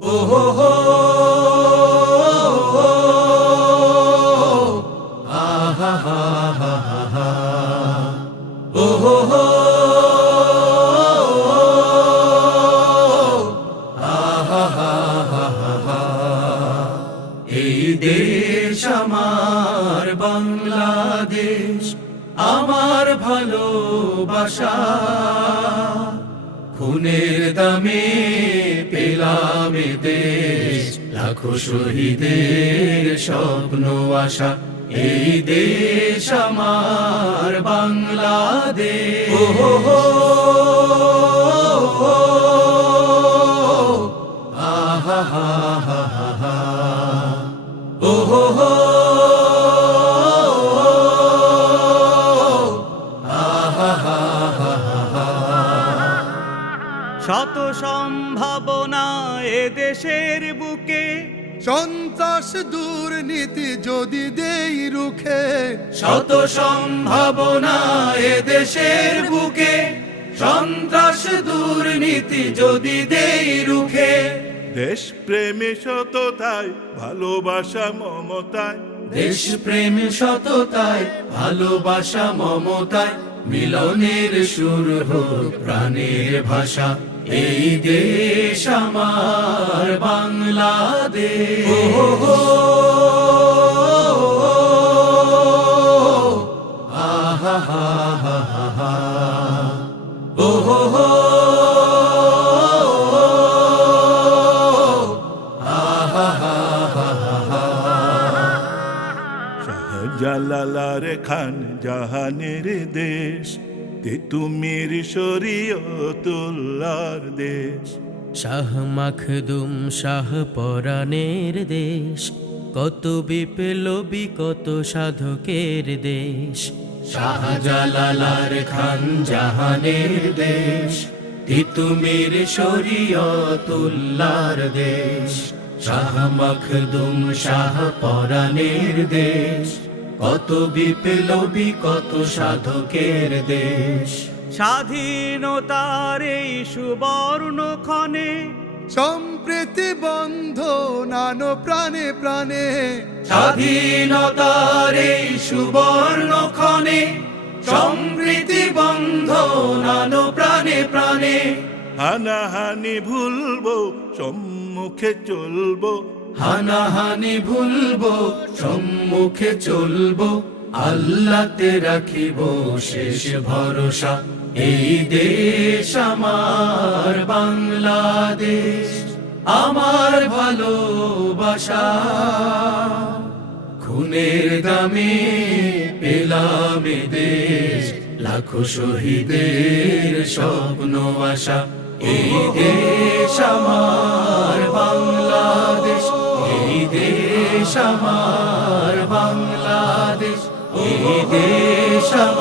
ও হো হো, আহা হা হা হা হা, ও হো হো, আহা হা হা হা হা। এই দেশ আমার বাংলাদেশ, আমার ভালোবাসা, খুনের দামে পেলাম এ দেশ, লাখো শহীদের স্বপ্ন আশা। এই দেশ আমার বাংলাদেশ। ও হো হো, আহা হা হা হা হা, ও হো হো, আহা হা হা হা হা। শত সম্ভাবনা এ দেশের বুকে, সন্ত্রাস দুর্নীতি যদি দেই রুখে, শত সম্ভাবনা এ দেশের বুকে, সন্ত্রাস দুর্নীতি যদি দেই রুখে। দেশ প্রেমে সততায় ভালোবাসা মমতায়, দেশ প্রেম সততায় ভালোবাসা মমতায়, মিলনের সুর হোক প্রাণের ভাষা। এই দেশ আমার বাংলাদেশ। ও হো হো, আহা হা হা হা হা, ও হো হো, আহা হা হা হা হা। শাহজালালার খান জাহানের দেশ, তিতুমির শরীয়তুল্লাহর দেশ। শাহ মাখদুম শাহ পরাণের দেশ, কত বিপ্লবী কত সাধকের দেশ। শাহজালালার খান জাহানের দেশ, তিতুমির শরীয়তুল্লাহর দেশ। শাহ মখদুম শাহ পরাণের দেশ, কত বিপ্লবী কত সাধকের দেশ। স্বাধীনতার এই সুবর্ণ ক্ষণে, সম্প্রীতি বন্ধ নানো প্রাণে প্রাণে, স্বাধীনতার এই সুবর্ণ ক্ষণে, সম্প্রীতি বন্ধ নানো প্রাণে প্রাণে। হানাহানি ভুলবো, সম্মুখে চলবো, হানাহানি ভুলবো, সম্মুখে চলবো, আল্লাহতে রাখিব শেষ ভরসা। এই দেশ আমার বাংলাদেশ, আমার ভালোবাসা, খুনের দামে পেলাম এ দেশ, লাখো শহীদের স্বপ্ন আশা। এই দেশ আমার বাংলাদেশ, এই দেশ আমার বাংলাদেশ, এই দেশ আমার